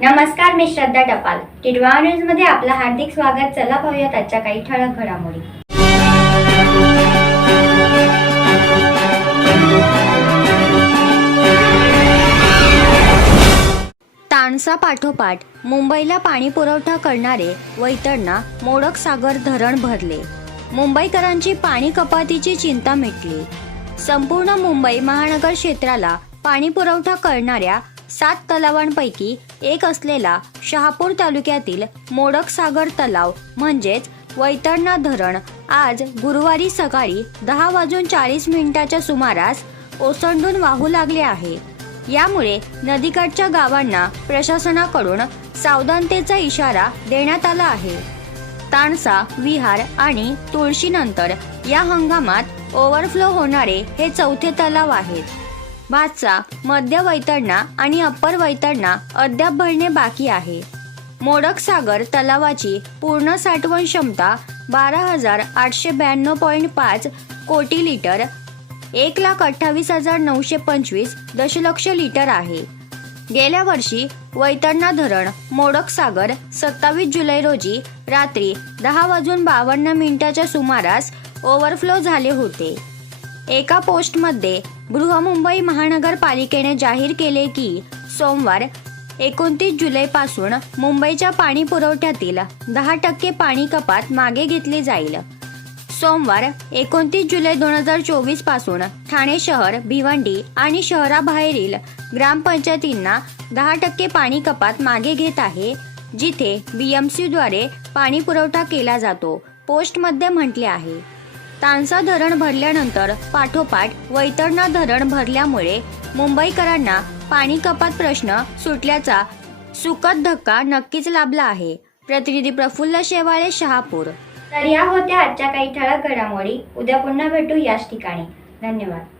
नमस्कार मी श्रद्धा टपाल. टिडवा न्यूजमध्ये आपलं हार्दिक स्वागत. चला पाहूयात आजच्या काही ठळक घडामोडी. ताणसा पाठोपाठ मुंबईला पाणी पुरवठा करणारे वैतरणा मोडक सागर धरण भरले. मुंबईकरांची पाणी कपातीची चिंता मिटली. संपूर्ण मुंबई महानगर क्षेत्राला पाणी पुरवठा करणाऱ्या सात तलावांपैकी एक असलेला शहापूर तालुक्यातील मोडक सागर तलाव म्हणजेच वैतरणा धरण आज गुरुवारी सकाळी दहा वाजून चाळीस मिनिटाच्या सुमारास ओसंडून वाहू लागले आहे. यामुळे नदीकाठच्या गावांना प्रशासनाकडून सावधानतेचा इशारा देण्यात आला आहे. ताणसा विहार आणि तुळशीनंतर या हंगामात ओव्हरफ्लो होणारे हे चौथे तलाव आहेत. भातचा मध्य वैतरणा आणि अप्पर वैतरणा अद्याप भरणे बाकी आहे. मोडक सागर तलावाची पूर्ण साठवण क्षमता बारा हजार आठशे ब्याण्णव पॉईंट पाच कोटी लिटर एक लाख अठ्ठावीस हजार नऊशे पंचवीस दशलक्ष लिटर आहे. गेल्या वर्षी वैतरणा धरण मोडक सागर सत्तावीस जुलै रोजी रात्री दहा वाजून बावन्न मिनिटाच्या सुमारास ओव्हरफ्लो झाले होते. एका पोस्टमध्ये बृहमुंबई महानगरपालिकेने जाहीर केले की सोमवार एकोणतीस जुलैपासून मुंबईच्या पाणी पुरवठ्यातील दहा टक्के पाणी कपात मागे घेतली जाईल. सोमवार एकोणतीस जुलै दोन हजार चोवीसपासून ठाणे शहर भिवंडी आणि शहराबाहेरील ग्रामपंचायतींना दहा टक्के पाणी कपात मागे घेत आहे जिथे बीएमसीद्वारे पाणी पुरवठा केला जातो पोस्टमध्ये म्हटले आहे. तानसा धरण भरल्यानंतर पाठोपाठ वैतरणा धरण भरल्यामुळे मुंबईकरांना पाणी कपात प्रश्न सुटल्याचा सुखद धक्का नक्कीच लाभला आहे. प्रतिनिधी प्रफुल्ल शेवाळे शहापूर. तर या होत्या आजच्या काही ठळक घडामोडी. उद्या पुन्हा भेटू याच ठिकाणी. धन्यवाद.